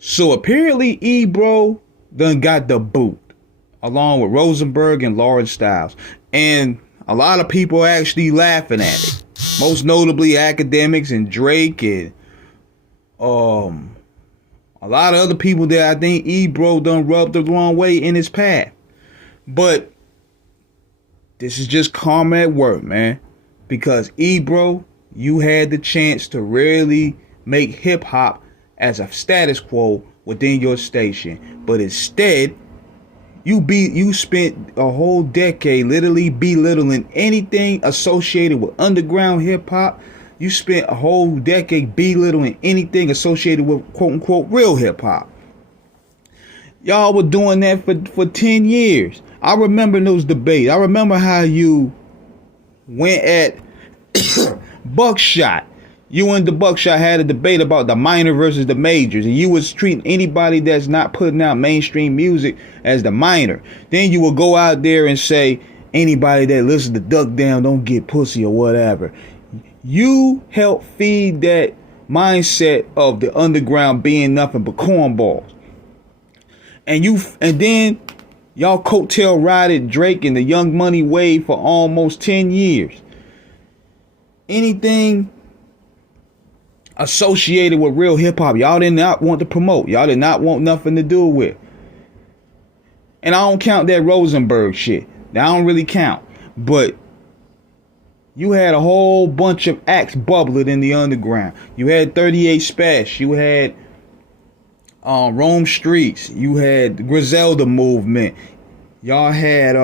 So apparently Ebro done got the boot, along with Rosenberg and Lawrence Styles. And a lot of people actually laughing at it. Most notably academics and Drake and a lot of other people that I think Ebro done rubbed the wrong way in his path. But this is just karma at work, man. Because Ebro, you had the chance to really make hip hop as a status quo within your station. But instead, you spent a whole decade literally belittling anything associated with underground hip hop. You spent a whole decade belittling anything associated with quote unquote real hip hop. Y'all were doing that for 10 years. I remember those debates. I remember how you went at Buckshot. You and the Buckshot had a debate about the minor versus the majors, and you was treating anybody that's not putting out mainstream music as the minor. Then you would go out there and say anybody that listens to Duck Down don't get pussy or whatever. You help feed that mindset of the underground being nothing but cornballs. And then y'all coattail rided Drake and the Young Money wave for almost 10 years. Anything associated with real hip hop, y'all did not want to promote. Y'all did not want nothing to do with. And I don't count that Rosenberg shit. That don't really count. But you had a whole bunch of acts bubbling in the underground. You had 38 Special. You had Rome Streets. You had the Griselda movement. Y'all had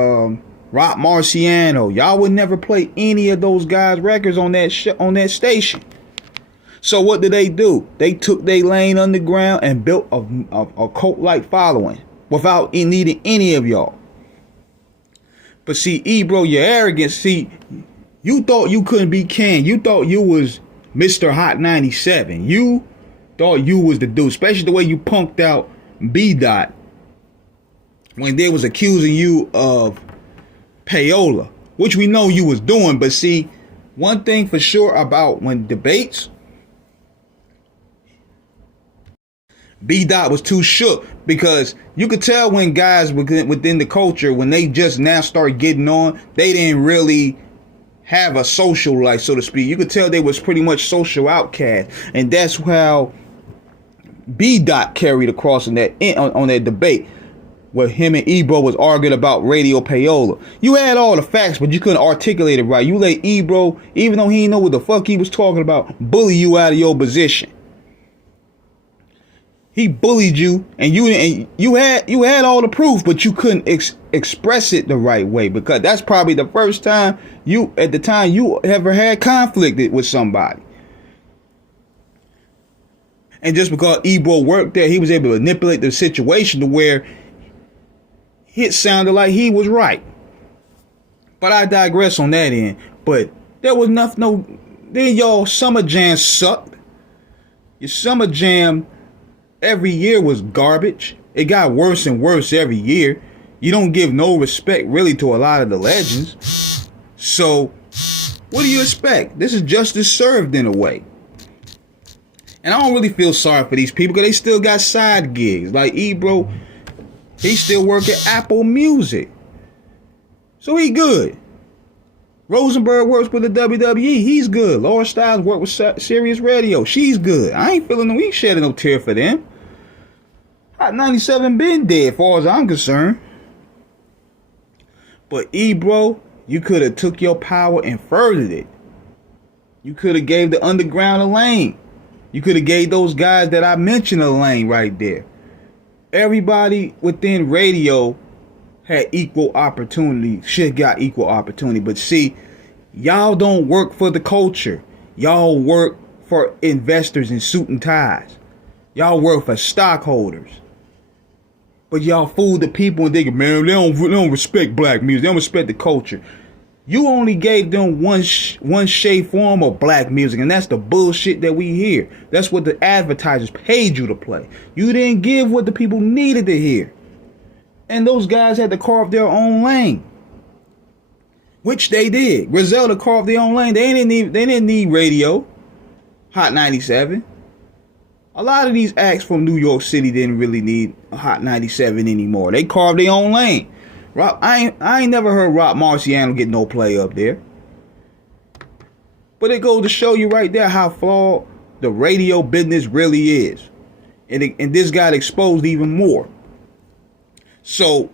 Rock Marciano. Y'all would never play any of those guys' records on that on that station. So what did they do? They took their lane underground and built a cult-like following without needing any of y'all. But see, Ebro, your arrogance, see, you thought you couldn't be Ken. You thought you was Mr. Hot 97. You thought you was the dude, especially the way you punked out B-Dot when they was accusing you of payola, which we know you was doing. But see, one thing for sure about when debates, B-Dot was too shook, because you could tell when guys within the culture, when they just now start getting on, they didn't really have a social life, so to speak. You could tell they was pretty much social outcasts, and that's how B-Dot carried across on that debate where him and Ebro was arguing about radio payola. You had all the facts, but you couldn't articulate it right. You let Ebro, even though he didn't know what the fuck he was talking about, bully you out of your position. He bullied you, and you had all the proof, but you couldn't express it the right way, because that's probably the first time you ever had conflict with somebody. And just because Ebro worked there, he was able to manipulate the situation to where it sounded like he was right. But I digress on that end. But there was then y'all Summer Jam sucked. Your Summer Jam every year was garbage. It got worse and worse every year. You don't give no respect really to a lot of the legends. So what do you expect? This is justice served in a way. And I don't really feel sorry for these people, because they still got side gigs. Like Ebro, he still work at Apple Music. So he good. Rosenberg works with the WWE. He's good. Laura Styles work with Sirius Radio. She's good. I ain't feeling we ain't shedding no tear for them. Hot 97 been dead, as far as I'm concerned. But Ebro, you could have took your power and furthered it. You could have gave the underground a lane. You could have gave those guys that I mentioned a lane right there. Everybody within radio had equal opportunity, shit got equal opportunity. But see, y'all don't work for the culture. Y'all work for investors in suit and ties. Y'all work for stockholders. But y'all fool the people and think, man, they don't respect black music. They don't respect the culture. You only gave them one shade form of black music, and that's the bullshit that we hear. That's what the advertisers paid you to play. You didn't give what the people needed to hear. And those guys had to carve their own lane, which they did. Griselda carved their own lane. They didn't need radio. Hot 97. A lot of these acts from New York City didn't really need a Hot 97 anymore. They carved their own lane. I ain't never heard Rock Marciano get no play up there. But it goes to show you right there how flawed the radio business really is. And this got exposed even more. So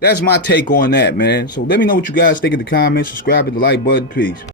that's my take on that, man. So let me know what you guys think in the comments. Subscribe, hit the like button. Peace.